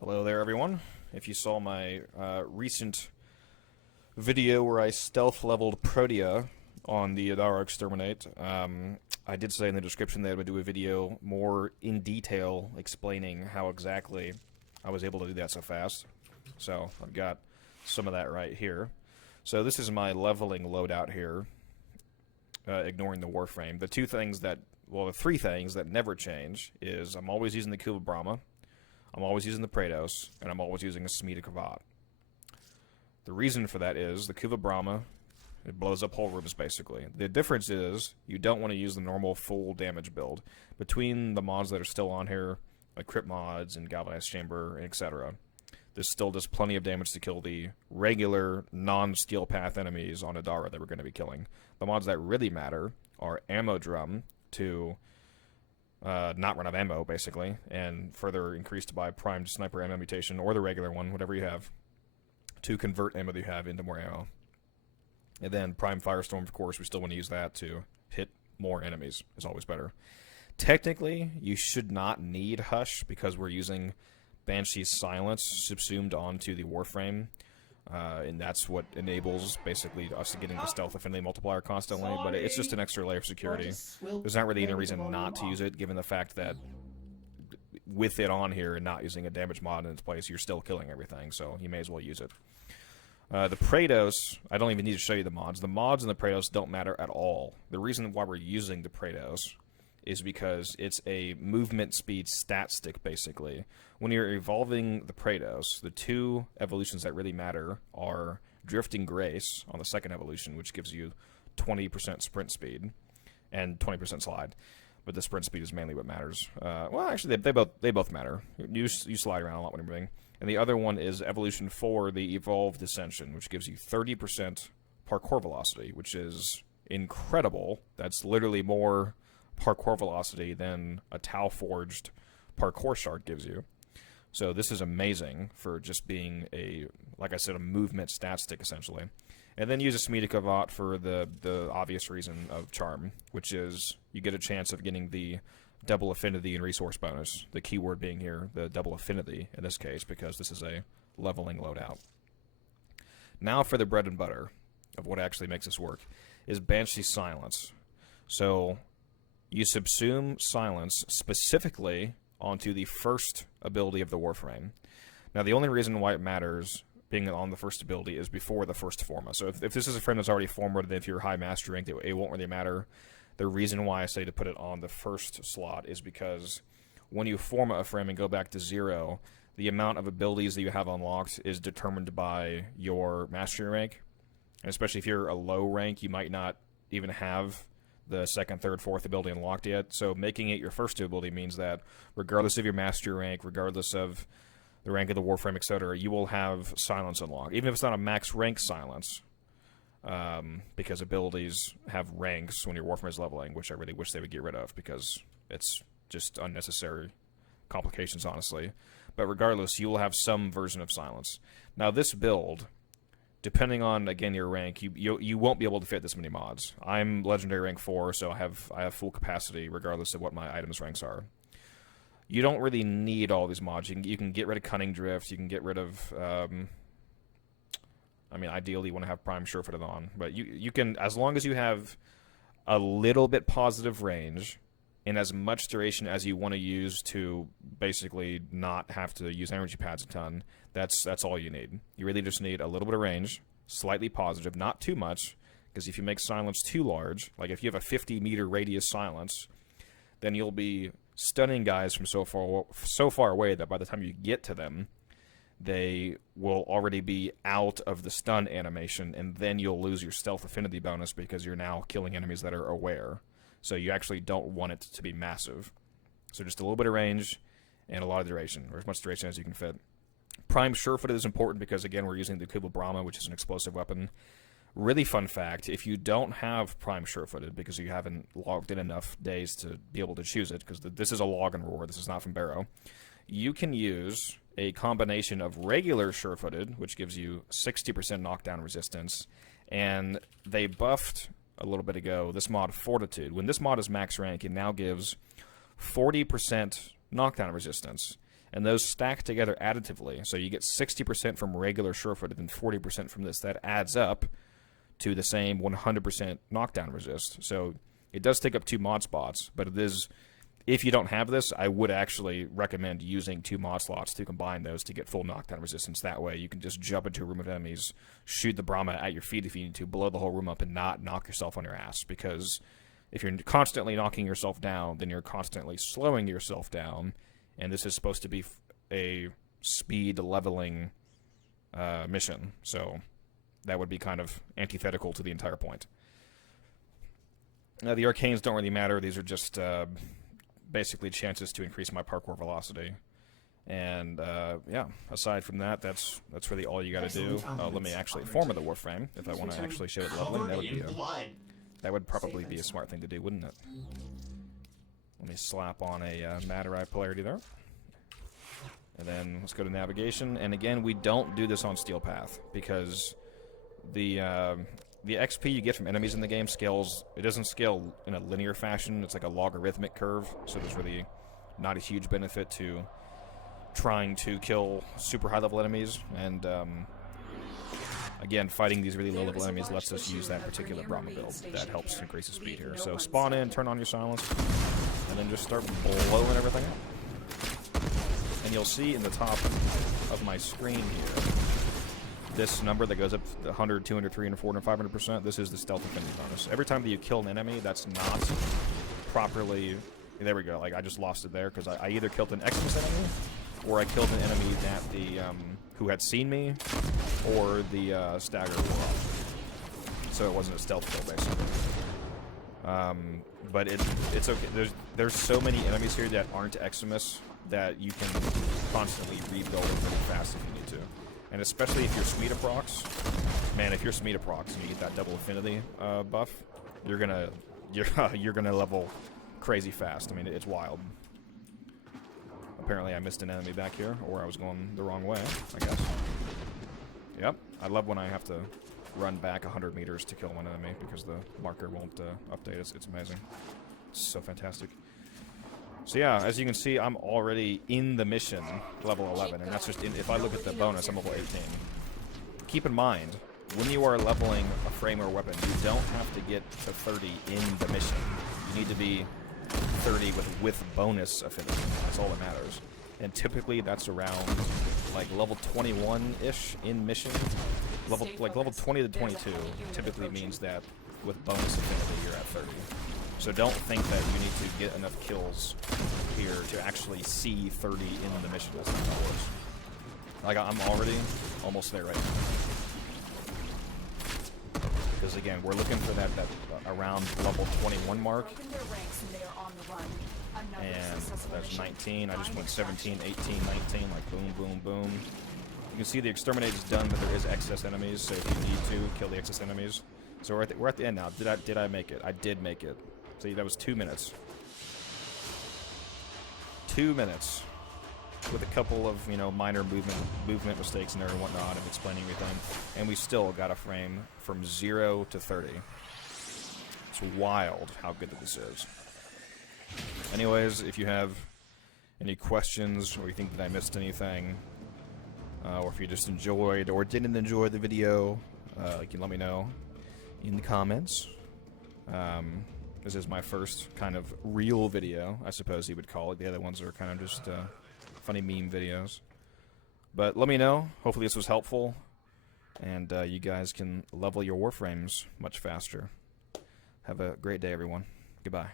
Hello there, everyone. If you saw my recent video where I stealth leveled Protea on the Adara Exterminate, I did say in the description that I would do a video more in detail explaining how exactly I was able to do that so fast. So I've got some of that right here. So this is my leveling loadout here, ignoring the Warframe. The three things that never change is I'm always using the Kuva Brahma, I'm always using the Praetos, and I'm always using a Smita Kavat. The reason for that is the Kuva Brahma, it blows up whole rooms basically. The difference is you don't want to use the normal full damage build. Between the mods that are still on here, like Crypt mods and Galvanized Chamber, etc., this still does plenty of damage to kill the regular non-steel path enemies on Adara that we're going to be killing. The mods that really matter are Ammo Drum to not run out of ammo, basically, and further increased by primed sniper ammo mutation, or the regular one, whatever you have, to convert ammo that you have into more ammo. And then prime firestorm, of course, we still want to use that to hit more enemies. Is always better. Technically, you should not need Hush because we're using Banshee's Silence subsumed onto the Warframe. And that's what enables basically us to getting the stealth affinity multiplier constantly, but it's just an extra layer of security. There's not really any reason not to use it, given the fact that with it on here and not using a damage mod in its place, you're still killing everything, so you may as well use it. The Praetos, I don't even need to show you the mods. The mods in the Praetos don't matter at all. The reason why we're using the Praetos is because it's a movement speed stat stick, basically. When you're evolving the Praetos, the two evolutions that really matter are Drifting Grace on the second evolution, which gives you 20% sprint speed and 20% slide. But the sprint speed is mainly what matters. Well, actually, they both matter. You slide around a lot when you're moving. And the other one is Evolution 4, the Evolved Ascension, which gives you 30% parkour velocity, which is incredible. That's literally more parkour velocity than a Tau Forged parkour shard gives you. So this is amazing for just being like I said, a movement stat stick, essentially. And then use a Smita Kavat for the obvious reason of Charm, which is you get a chance of getting the double affinity and resource bonus. The keyword being here, the double affinity in this case, because this is a leveling loadout. Now for the bread and butter of what actually makes this work is Banshee's Silence. So you subsume Silence specifically onto the first ability of the Warframe. Now, the only reason why it matters being on the first ability is before the first Forma. So if this is a frame that's already formed, then if you're high master rank, it won't really matter. The reason why I say to put it on the first slot is because when you form a frame and go back to 0, the amount of abilities that you have unlocked is determined by your mastery rank. And especially if you're a low rank, you might not even have the second, third, fourth ability unlocked yet. So making it your first ability means that regardless of your mastery rank, regardless of the rank of the Warframe, etc., you will have Silence unlocked. Even if it's not a max rank Silence, because abilities have ranks when your Warframe is leveling, which I really wish they would get rid of because it's just unnecessary complications, honestly. But regardless, you will have some version of Silence. Now this build, depending on, again, your rank, you won't be able to fit this many mods. I'm Legendary rank 4, so I have full capacity regardless of what my items ranks are. You don't really need all these mods. You can get rid of Cunning Drift, you can get rid of... I mean, ideally you want to have Prime Surefooted on, but you can, as long as you have a little bit positive range and as much duration as you want to use to basically not have to use energy pads a ton, that's all you need. You really just need a little bit of range, slightly positive, not too much, because if you make Silence too large, like if you have a 50-meter radius Silence, then you'll be stunning guys from so far away that by the time you get to them, they will already be out of the stun animation, and then you'll lose your stealth affinity bonus because you're now killing enemies that are aware. So you actually don't want it to be massive. So just a little bit of range and a lot of duration, or as much duration as you can fit. Prime Surefooted is important because, again, we're using the Kuva Brahma, which is an explosive weapon. Really fun fact, if you don't have Prime Surefooted because you haven't logged in enough days to be able to choose it, because this is a login reward, this is not from Barrow, you can use a combination of regular Surefooted, which gives you 60% knockdown resistance, and they buffed a little bit ago this mod Fortitude. When this mod is max rank, it now gives 40% knockdown resistance. and those stack together additively. So you get 60% from regular sure-footed and 40% from this. That adds up to the same 100% knockdown resist. So it does take up 2 mod spots, but it is, if you don't have this, I would actually recommend using 2 mod slots to combine those to get full knockdown resistance. That way you can just jump into a room of enemies, shoot the Brahma at your feet if you need to, blow the whole room up, and not knock yourself on your ass. Because if you're constantly knocking yourself down, then you're constantly slowing yourself down, and this is supposed to be a speed leveling mission. So that would be kind of antithetical to the entire point. The arcanes don't really matter. These are just basically chances to increase my parkour velocity. And yeah, aside from that, that's really all you gotta do. Let me actually form of the Warframe if I want to actually show it leveling. That would probably be a smart thing to do, wouldn't it? Let me slap on a Matter Eye polarity there. And then let's go to navigation. And again, we don't do this on Steel Path because the XP you get from enemies in the game scales. It doesn't scale in a linear fashion. It's like a logarithmic curve. So there's really not a huge benefit to trying to kill super high level enemies. And again, fighting these really low level enemies lets us use that particular Brahma build. That helps increase the speed here. So spawn in, turn on your silence, and then just start blowing everything up. And you'll see in the top of my screen here, this number that goes up to 100, 200, 300, 400, 500%, this is the stealth affinity bonus. Every time that you kill an enemy that's not properly... There we go, like I just lost it there, because I either killed an Xmas enemy, or I killed an enemy that the, who had seen me, or the stagger wore off. So it wasn't a stealth kill, basically. But it's okay. There's so many enemies here that aren't Xmas that you can constantly rebuild it really fast if you need to. And especially if you're Smedaprox, man, if you're Smedaprox and you get that double affinity buff, you're gonna level crazy fast. I mean, it's wild. Apparently I missed an enemy back here, or I was going the wrong way, I guess. Yep, I love when I have to run back 100 meters to kill one enemy because the marker won't update us. It's amazing. It's so fantastic. So yeah, as you can see, I'm already in the mission, level 11, and that's just, if I look at the bonus, I'm level 18. Keep in mind, when you are leveling a frame or weapon, you don't have to get to 30 in the mission. You need to be 30 with bonus affinity. That's all that matters. And typically that's around like level 21-ish in mission. Level 20 to 22 typically means that with bonus affinity you're at 30. So don't think that you need to get enough kills here to actually see 30 in the mission. That's not how it works. Like, I'm already almost there right now. Because again, we're looking for that around level 21 mark. And that's 19. I just went 17, 18, 19, like boom, boom, boom. You can see the Exterminate is done, but there is excess enemies, so if you need to, kill the excess enemies. So we're at the end now. Did I make it? I did make it. See, that was 2 minutes. 2 minutes. With a couple of, you know, minor movement mistakes and whatnot and explaining everything. And we still got a frame from 0 to 30. It's wild how good that this is. Anyways, if you have any questions or you think that I missed anything, or if you just enjoyed or didn't enjoy the video, you can let me know in the comments. This is my first kind of real video, I suppose you would call it. The other ones are kind of just funny meme videos. But let me know. Hopefully this was helpful. And you guys can level your Warframes much faster. Have a great day, everyone. Goodbye.